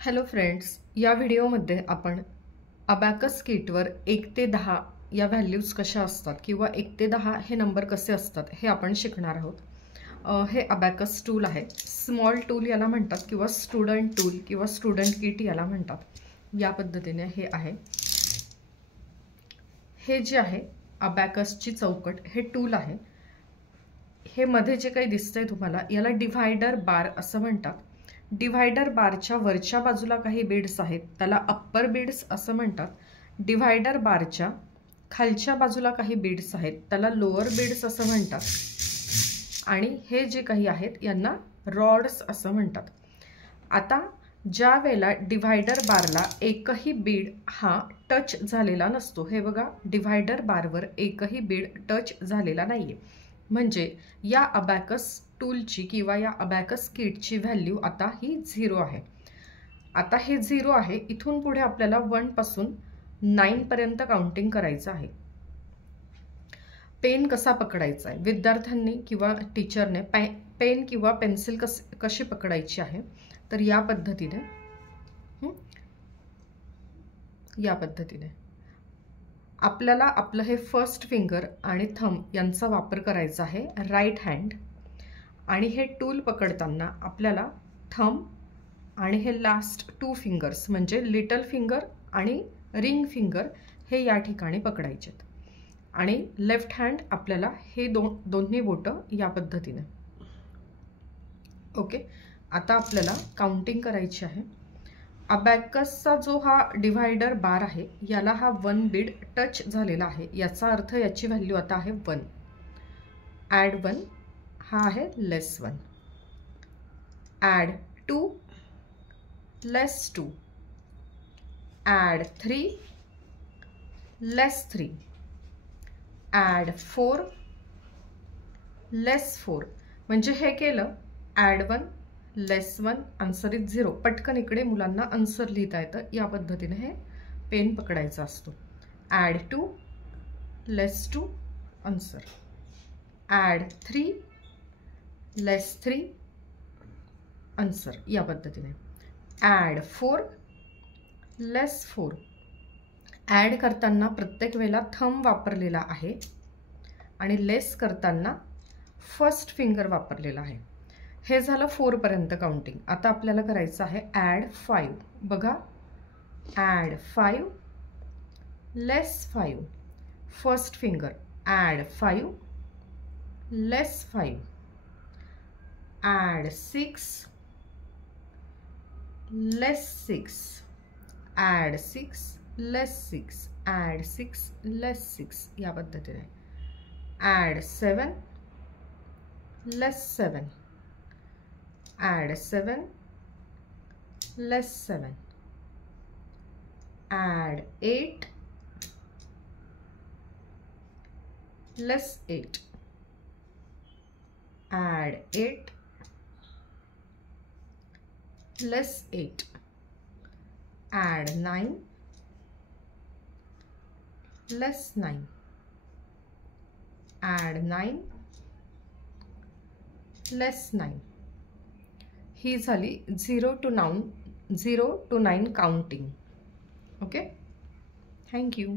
Hello friends, या व्हिडिओमध्ये आपण अबॅकस किटवर 1 ते 10 या व्हॅल्यूज कशा असतात किंवा 1 ते 10 हे नंबर कसे असतात हे आपण शिकणार आहोत। हे अबॅकस टूल आहे। स्मॉल टूल याला म्हणतात किंवा स्टुडंट टूल किंवा स्टुडंट किट याला म्हणतात। या पद्धतीने हे आहे। हे जे आहे अबॅकसची चौकट हे टूल आहे। हे मध्ये जे काही दिसतंय तुम्हाला याला डिव्हायडर बार असं म्हणतात। डिव्हायडर बारच्या वरच्या बाजूला काही बीड्स आहेत त्याला अप्पर बीड्स असं म्हणतात। डिव्हायडर बारच्या खालच्या बाजूला काही बीड्स आहेत त्याला लोअर बीड्स असं म्हणतात। आणि हे जे काही आहेत यांना रॉड्स असं म्हणतात। आता ज्या वेळेला डिव्हायडर बारला एकही बीड हा टच झालेला नसतो, हे बघा डिव्हायडर बारवर एकही बीड टच झालेला नाहीये, म्हणजे या अबॅकस टूलची किंवा या अबॅकस किटची व्हॅल्यू आता ही 0 आहे। आता हे 0 आहे, इथून पुढे आपल्याला 1 पासून 9 पर्यंत काउंटिंग करायचं आहे। पेन कसा पकडायचा आहे, विद्यार्थ्यांनी किंवा टीचरने पेन किंवा पेन्सिल कशी पकडायची आहे, तर या पद्धतीने आपल्याला आपलं हे फर्स्ट फिंगर आणि थंब यांचा वापर करायचा आहे, राईट हँड। आणि हे टूल पकडताना आपल्याला थंब आणि हे लास्ट 2 फिंगर्स म्हणजे लिटल फिंगर आणि रिंग फिंगर हे या ठिकाणी पकडायचे। आणि लेफ्ट हँड आपल्याला हे दोन्ही बोटं या पद्धतीने। ओके, आता आपल्याला काउंटिंग करायची आहे। अबॅकसचा जो हा डिव्हायडर बार आहे याला हा 1 बीड टच झालेला आहे, याचा अर्थ याची व्हॅल्यू आता आहे 1। ॲड 1 हा आहे लेस 1, ॲड 2 लेस 2, ॲड 3 लेस 3, ॲड 4 लेस 4। म्हणजे हे केलं ॲड 1 लेस 1 आन्सर इज 0। पटकन इकडे मुलांना आन्सर लिहिता येतं, या पद्धतीने हे पेन पकडायचा असतो। ॲड 2 लेस 2 आन्सर, ॲड 3 लेस 3 आन्सर, या पद्धतीने। ॲड 4 लेस 4। ॲड करताना प्रत्येक वेळेला थंब वापरलेला आहे आणि लेस करताना फर्स्ट फिंगर वापरलेला आहे। हे झालं 4 पर्यंत काउंटिंग। आता आपल्याला करायचं आहे ॲड 5। बघा, ॲड 5 लेस 5, फर्स्ट फिंगर, ॲड 5 लेस 5, ॲड 6 लेस 6, ॲड 6 लेस 6, ॲड 6 लेस 6, या पद्धतीने। ॲड 7 लेस 7, ॲड 7 लेस 7, ॲड 8 लेस 8, ॲड 8 लेस 8, ॲड 9 लेस 9, ॲड 9 लेस 9। ही झाली 0 to 9 counting. Okay, thank you.